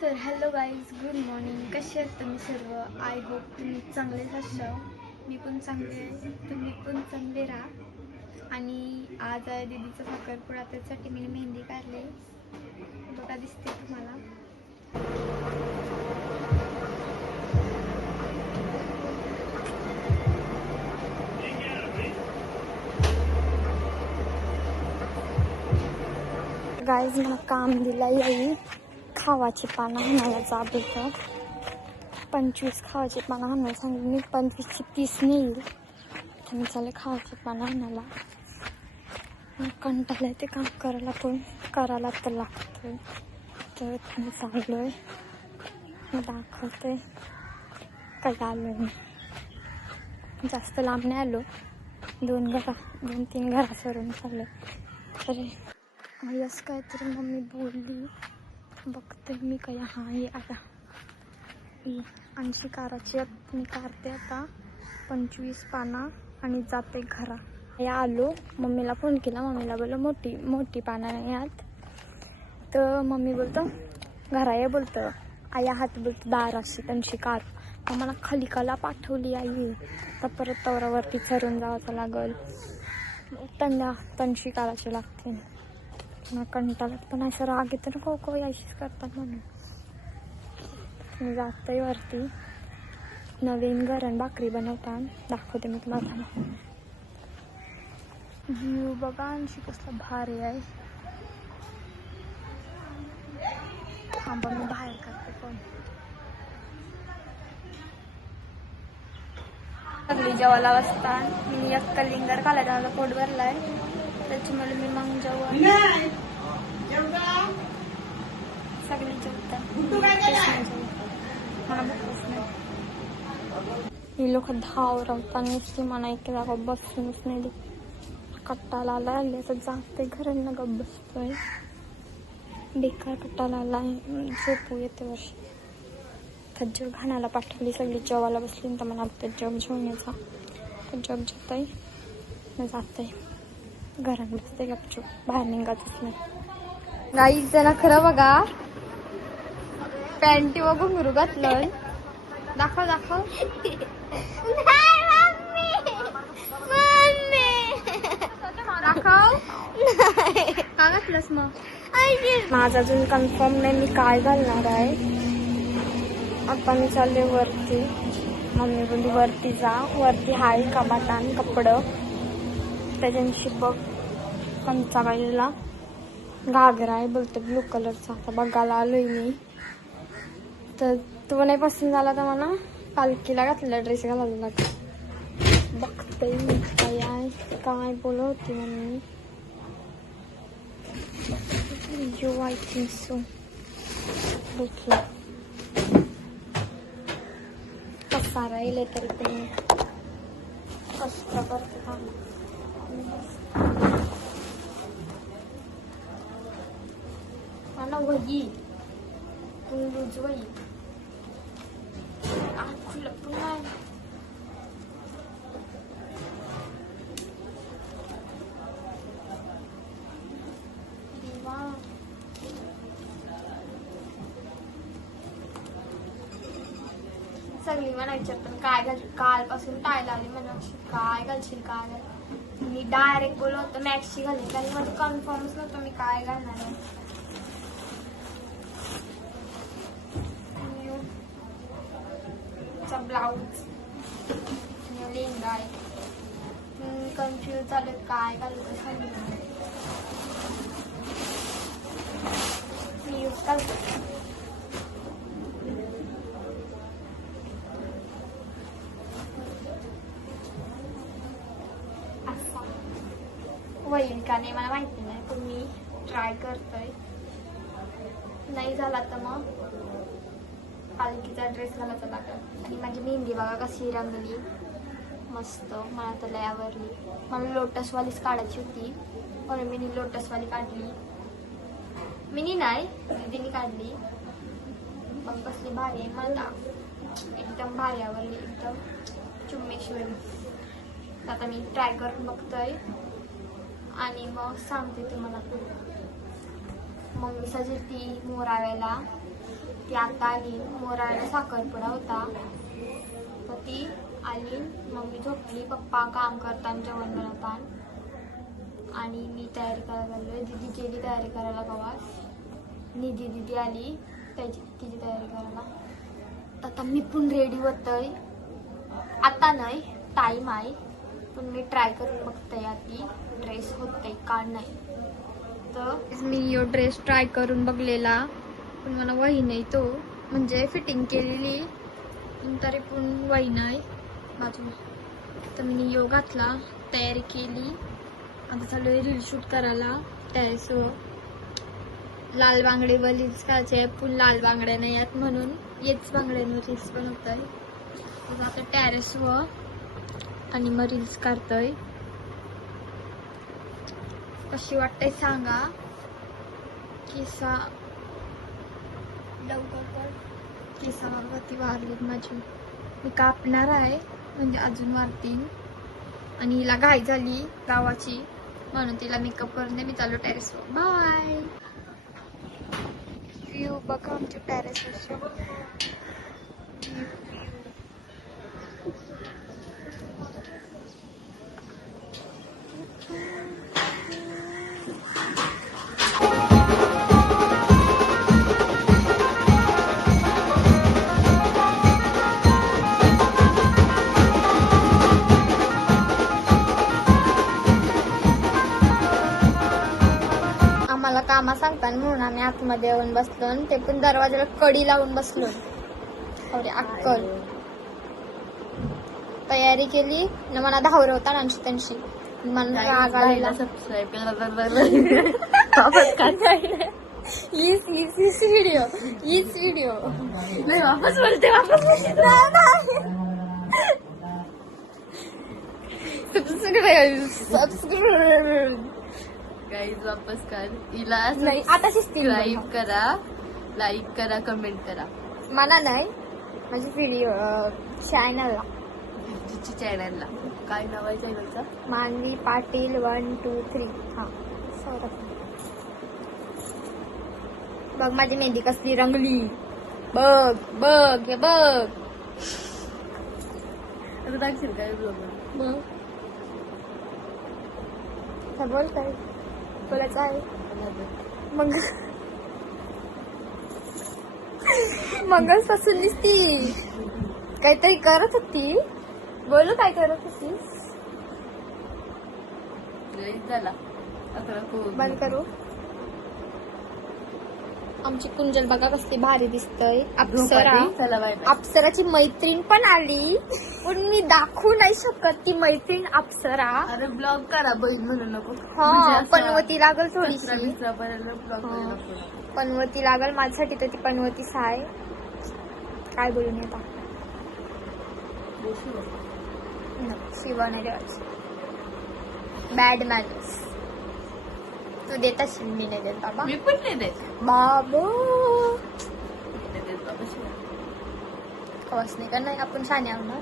तर hello guys, good morning. कसे आहेत तुम्ही सर्व? आय होप तुम्ही चांगलेच असाल. मी पण चांगले आहे, तुम्ही पण चांगले राहा. आणि आज आहे दीदीचा साखरपुडा, त्यासाठी मी मेहंदी काढली. बघा, दिसते तुम्हाला. गाईज, मला काम दिला येईल. खावाची पानं आणायला जात होतं. 25 खावाची पानं आणायला सांगितलं. मी 25ची 30 नेईल. तर मी चालले खावाची पानं आणायला. कंटाळा ते काम करायला, पण करायला तर लागतं. तर मी चाललोय, दाखवते काय आलो मी. जास्त लांब नाही आलो, 2-3 घरासवरून चाललं. तरी यस काहीतरी मम्मी बोलली, बघते मी काय. हां, ये आता आणखी काराची मी काढते आता 25 पानं आणि जाते घरा. या आलो, मम्मीला फोन केला. मम्मीला बोललो मोठी पानं नाही आत. तर मम्मी बोलतो घरा ये, बोलतं आई हात बोलतो दाराशी त्यांची कार. मग मला खलिकाला पाठवली आई. तर परत तवरावरती चरून जावं लागल, त्यांची काराची लागते. मग कंटाळत पण असं राग येतं ना, को यायशीच करतात म्हणून. मी जाते वरती. नवीन गरण भाकरी बनवताना दाखवते मी तुम्हाला. व्ह्यू बघा आणखी कसला भारी आहे. थांबा, मी बाहेर करते पण. सगळी जेवायला बसता. मी एक कलिंगर खाल्ला, मला पोट भरलाय. त्याच्यामुळे मी मग जेवण सगळी जेवतात. मला भूकच नाही. ही लोक धाव राहतात नुसती, मला एक जागा बसूनच नाही. कट्टाला आला तर जाते घरांना गप बसतोय. बेकार कट्टाला आला, झोपू येते वर्षी. तर जग घाणाला पाठवली, सगळी जेवायला बसली. तर मला ते जग जेवण्याचा. तर जग जेवताय मी जाते घरात, बसते गपचूप, बाहेर निघायचंच नाही. गाईच जरा खरं बघा, पॅन्टी व घुंगरू घातलं. दाखव दाखव. दाखव का घातलंस मग? माझा अजून कन्फर्म नाही मी काय घालणार आहे. आता मी चालले वरती. मम्मी बोलली वरती जा, वरती हाय कपाटान कपडं. त्याच्याशी बघ, कंचा बाईला घागरा आहे बोलतो ब्लू कलरचा. आता बघायला आलोय मी. तर तो नाही पसंत झाला तर मला पालखीला घातलेला ड्रेस घालायला लागला. बघते मी काय बोलत होती mummy. You I think so. देखील कसा राहिले तरी पण कष्ट करते का. मला वही लूज वही खुलं पुन्हा. सगळी म्हणायची पण काय घाल, कालपासून टाळायला आली म्हणायची काय घालशील काय घाल. मी डायरेक्ट बोललो होतं मॅक्सची घालेन, कारण माझं कन्फर्मच नव्हतं मी काय घालणार आहे. ब्लाऊज लेहंगा आहे. कन्फ्यूज झाले काय घालू सांगितलं. मी यूज करते होईल का नाही मला माहिती नाही, पण मी ट्राय करतोय. नाही झाला तर मग पालखीचा ड्रेस घालायचा लागला. आणि माझी मेहंदी बघा कशी रंगली मस्त. मला तर लय आवडली. मला लोटसवालीच काढायची होती, म्हणून मी लोटसवाली काढली. मिनी नाही, दीदीने काढली. मग कसली भारी आहे, मला एकदम भारी आवडली, एकदम चुम्मेश्वरी. आता मी ट्राय करून बघतोय आणि मग सांगते तुम्हाला. मग मी सजवती मोराव्याला ती आता आली. मोराला साखरपुडा होता तर ती आली. मम्मी झोपली, पप्पा काम करताना जेवण बनवतात आणि मी तयारी करायला लागलोय. दिदी गेली तयारी करायला गवास. दिदी आली तिची तयारी करायला. आता मी पण रेडी होतोय. आता नाही, टाइम आहे, पण मी ट्राय करून बघते आधी ड्रेस होतंय का नाही. तर मी यो ड्रेस ट्राय करून बघलेला, पण मला वही नाही तो, म्हणजे फिटिंग केलेली तरी पण वही नाही बाजूला. तर मी यो घातला, तयारी केली. आता चालू आहे रील शूट करायला टेरेसवर. लाल बांगडेवर रील्स करायचे, पण लाल बांगड्या नाही आहेत म्हणून येच बांगड्यांवर रील्स बनवतोय. तर आता टेरेसवर आणि मग रील्स काढतोय. कशी वाटतंय सांगा. केसा लवकर केसावरती वारलीत माझी. मी कापणार आहे, म्हणजे अजून वारतील. आणि हिला घाई झाली गावाची म्हणून तिला मेकअप करून दे. मी चालू टेरेसवर. बाय. व्ह्यू बघा आमच्या टेरेसवर. आम्हाला कामा सांगताना म्हणून आम्ही आतमध्ये येऊन बसलो, ते पण दरवाजाला कडी लावून बसलो. अक्कल तयारी केली न मला धावरवता नांशी त्यांशी. मला राग आलेला. सबस्क्राईब व्हिडिओ वापस बोलते. गाईज वापस कर. हिला नाही आता सबस्क्राईब करा, लाईक करा, कमेंट करा. मला नाही, माझी व्हिडिओ चॅनलला, चॅनलला काय नाव आहे चॅनलचा? मानवी पाटील 1 2 3. हा बघ माझी मेहंदी कसली रंगली. बघ बघ हे बघ. आता दाखशील काय बघ बोल काय बोलायचं आहे. मग मंगळपासून दिसती काहीतरी करत होती. बोलू काय करत होती. झाला बंद करू. आमची कुंजल बघा कसली भारी दिसतय. अप्सराची मैत्रीण पण आली, पण मी दाखवू नाही शकत ती मैत्रीण अप्सरा. अरे ब्लॉग करा, बहीण म्हणू नको. हा पनवती लागल थोडीशी. ब्लॉग पनवती लागल माझ्यासाठी, तर ती पनवतीच आहे. काय बोलून येता शिवा नाही देवाची. बॅड मॅनर्स तू देत असेल, मी नाही देत बाबा. मी पण नाही देत बाबू. कवास नाही का नाही आपण छान आहो ना.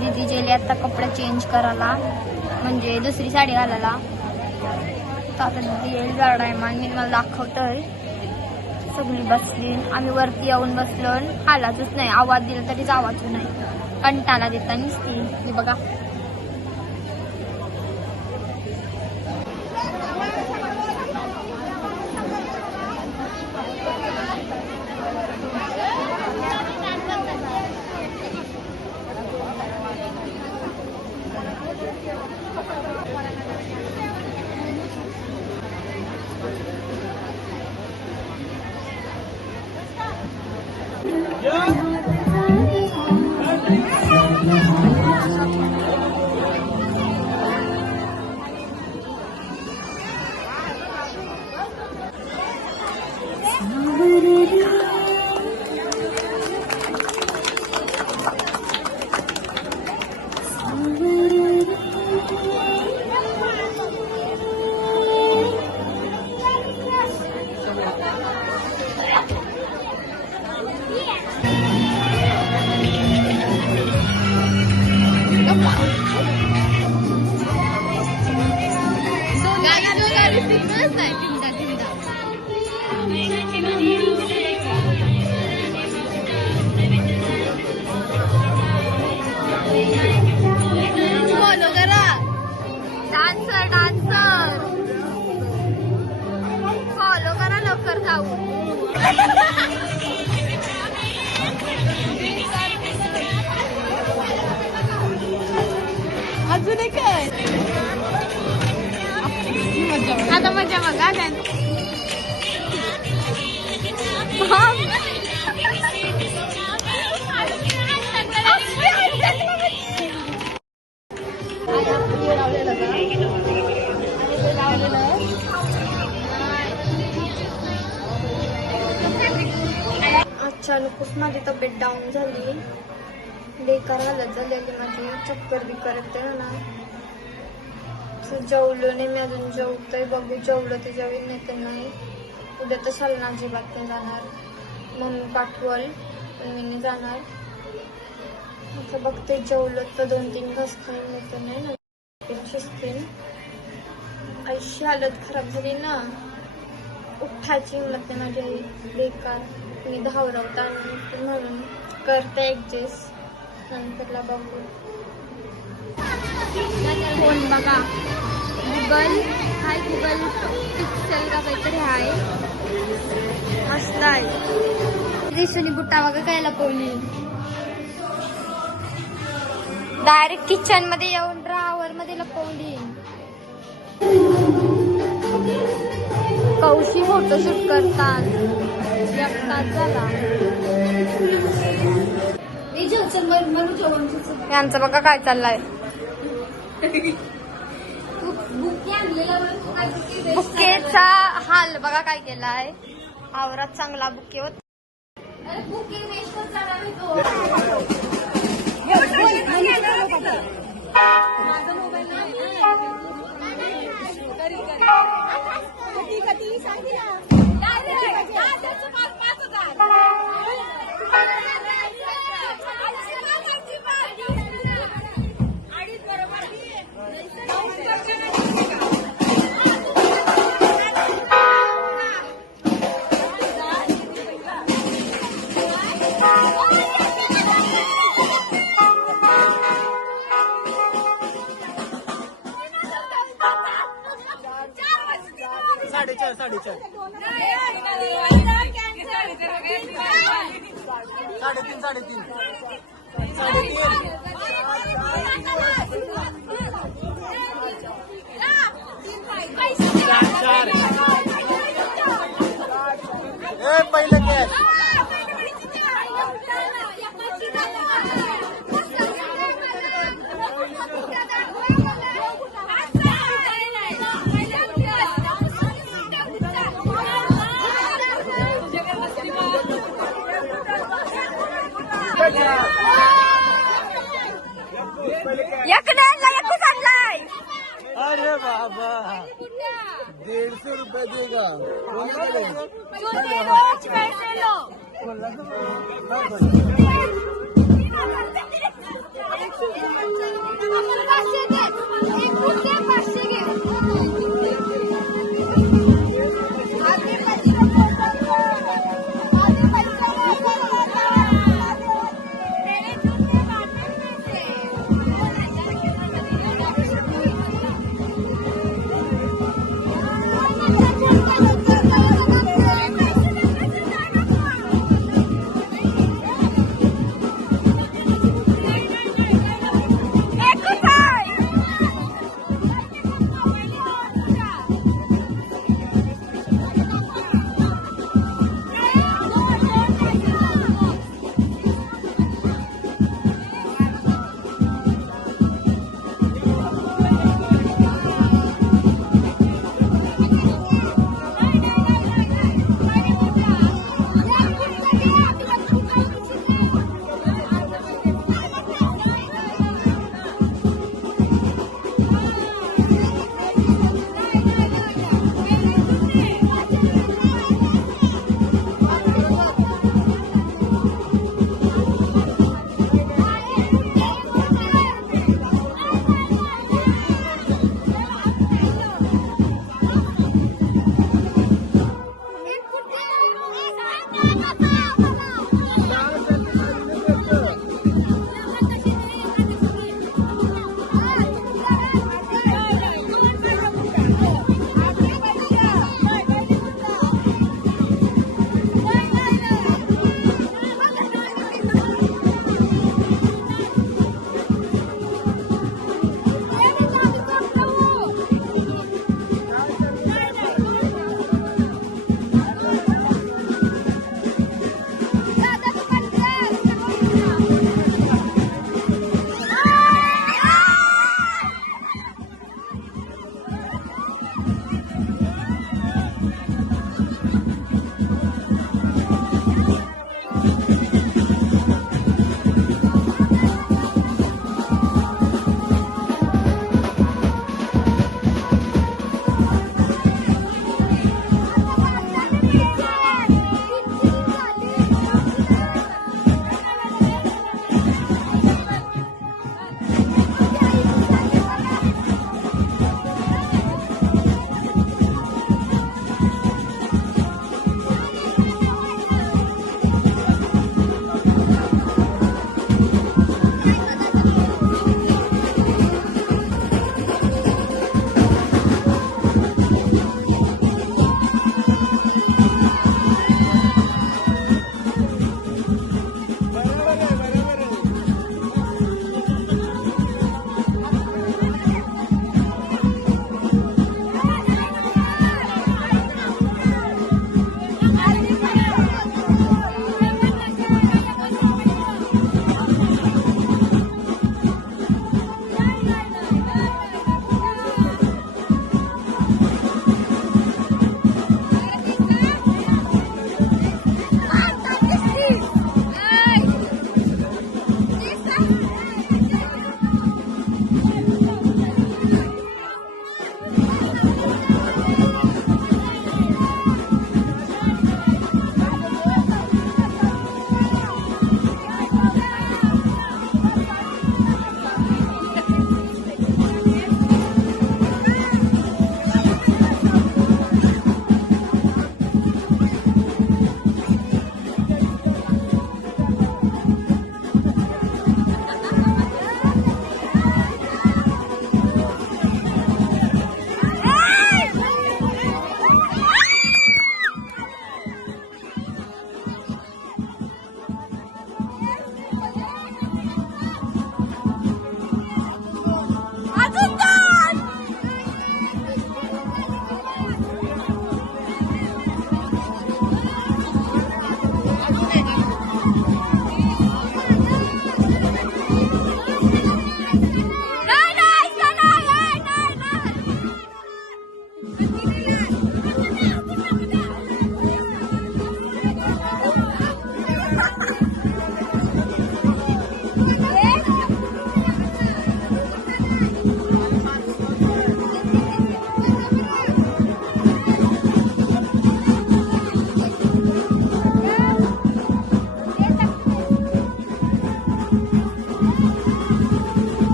दीदी गेली आता कपडे चेंज करायला, म्हणजे दुसरी साडी घालायला. तर आता दीदी येईल टायमान मी मला दाखवतोय. सगळी बसली, आम्ही वरती येऊन बसलो. हालाचच नाही, आवाज दिला तरी जावाच नाही. कंटाळा देता नुसती. मी बघा अजून एक काय आता मजा बघा अचानकच माझी तब्येत डाऊन झाली, बेकार हालत झालेली माझी, चक्कर बिक्कर येते ना. जेवलो नाही मी अजून, जेवतोय बघू, जेवलं तर जेवीन नाही तर नाही. उद्या तर सलना अजिबात नाही जाणार, मम्मी पाठवल पण मी नाही जाणार. आता बघते, जेवलं तर 2-3 घास खाईन, नाही तर नाही ना शिजतील. अशी हालत खराब झाली ना, उठायची हिंमत नाही माझी आई, बेकार. मी धावरवता म्हणून करते ऍडजस्ट, नंतरला बघू. फोन बघा, गुगल हाय, गुगल पिक्सेल का काहीतरी आहे, मस्त आहे. दिवसांनी बुट्टा बघा काय लपवली, डायरेक्ट किचन मध्ये येऊन ड्रावर मध्ये लपवली. कौशी फोटोशूट करतात, एकटाच झाला. यांचं बघा काय चाललंय, बुकेचा हाल बघा काय केलाय. आवरात चांगला बुके होत. अरे बाबा 150 रुपये देगा.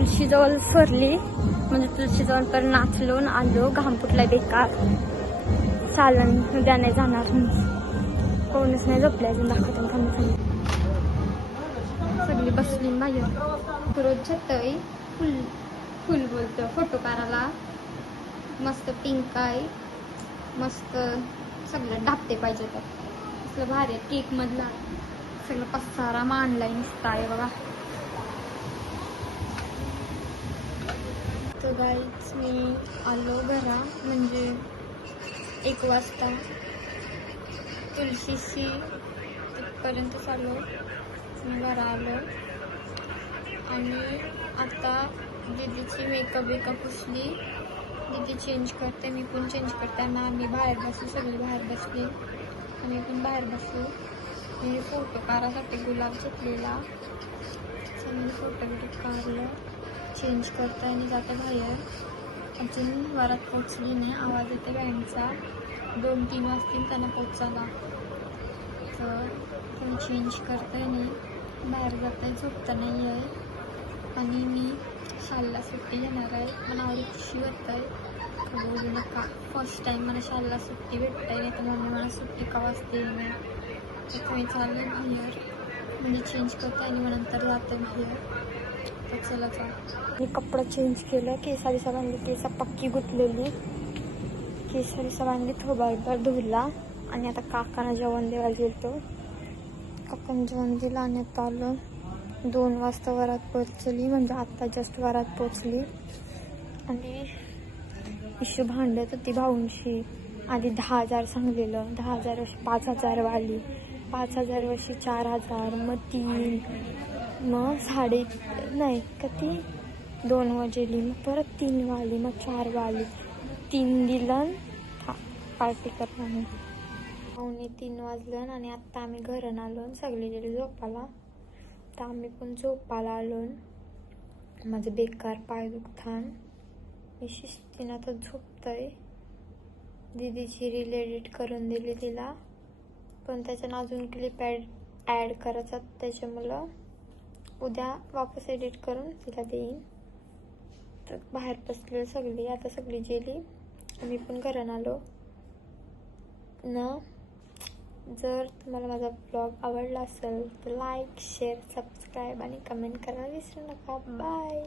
तुळशीजवळ सरली म्हणजे तुळशीजवळ पर नाचलो न आलो. घाम फुटलाय बेकार. चालन उद्या नाही जाणार. कोणच नाही झोपले अजून. दाखवतो थांबून. सगळी बसली बाहेर. रोज छतई फुल फुल बोलतो फोटो काढायला. मस्त पिंक आहे. मस्त सगळं डापते पाहिजे तर असलं भारी. केक मधला सगळं पसारा मांडलाय नुसता आहे बघा. तर गाईच मी आलो घरा म्हणजे 1 वाजता. तुळशीशी तिथपर्यंतच आलो. मी घरा आलो आणि आता दीदीची मेकअप पुसली. दीदी चेंज करते, मी पण चेंज करते ना. आम्ही बाहेर बसलो, सगळी बाहेर बसली. आम्ही पण बाहेर बसलो. मी फोटो काढायसाठी गुलाब घेतलेला. मी फोटो काढलं. चेंज करते आणि जाते बाहेर. अजून वरात पोचली नाही. आवाज येते बँडचा. 2-3 वाजतील त्यांना पोचायला. तर चेंज करते आणि बाहेर जाते. झोपता नाही आहे. आणि मी शाळेला सुट्टी घेणार आहे. मला आवडी खुशी होत आहे. बोलू नका. फर्स्ट टाईम मला शाळेला सुट्टी भेटत आहे. नाही तर मम्मी मला सुट्टी का वाजते नाही. तर मी चालले बाहेर म्हणजे चेंज करते आणि मग नंतर जाते बाहेर. तर चला जा. मी कपडा चेंज केलं. केसारीसा बांधली. केसा पक्की गुतलेली. केसारीसा बांधली. थोबाडभर धुला आणि आता काकांना जेवण द्यायला गेलो. काकांना जेवण दिलं आणि आता आलं. 2 वाजता वरात पोचली म्हणजे आत्ता जस्ट वरात पोचली. आणि इशू भांडत होती भाऊंशी. आधी 10,000 सांगलेलं. 10,000 वर्षी 5,000 वाली. 5,000 वर्षी 4,000. मग 3. मग 3.5 नाही का ती 2 वाजेली. मग परत 3 वाली. मग 4 वाली. 3 दिलं. पार्टी करणार. भाऊनी 3 वाजलं आणि आत्ता आम्ही घरून आलो. सगळी गेली झोपाला. तर आम्ही पण झोपायला आलो. माझं बेकार पाय दुखतान. मी शिस्तीनं आता झोपतंय. दीदीची रील एडिट करून दिली तिला. पण त्याच्यानं अजून क्लिप ॲड करायचा. त्याच्यामुळं उद्या वापस एडिट करून तिला देईन. तर बाहेर बसले सगळी. आता सगळी गेली. आम्ही पण घरून आलो ना. जर तुम्हाला माझा ब्लॉग आवडला असेल तर लाईक, शेअर, सबस्क्राईब आणि कमेंट करायला विसरू नका. बाय.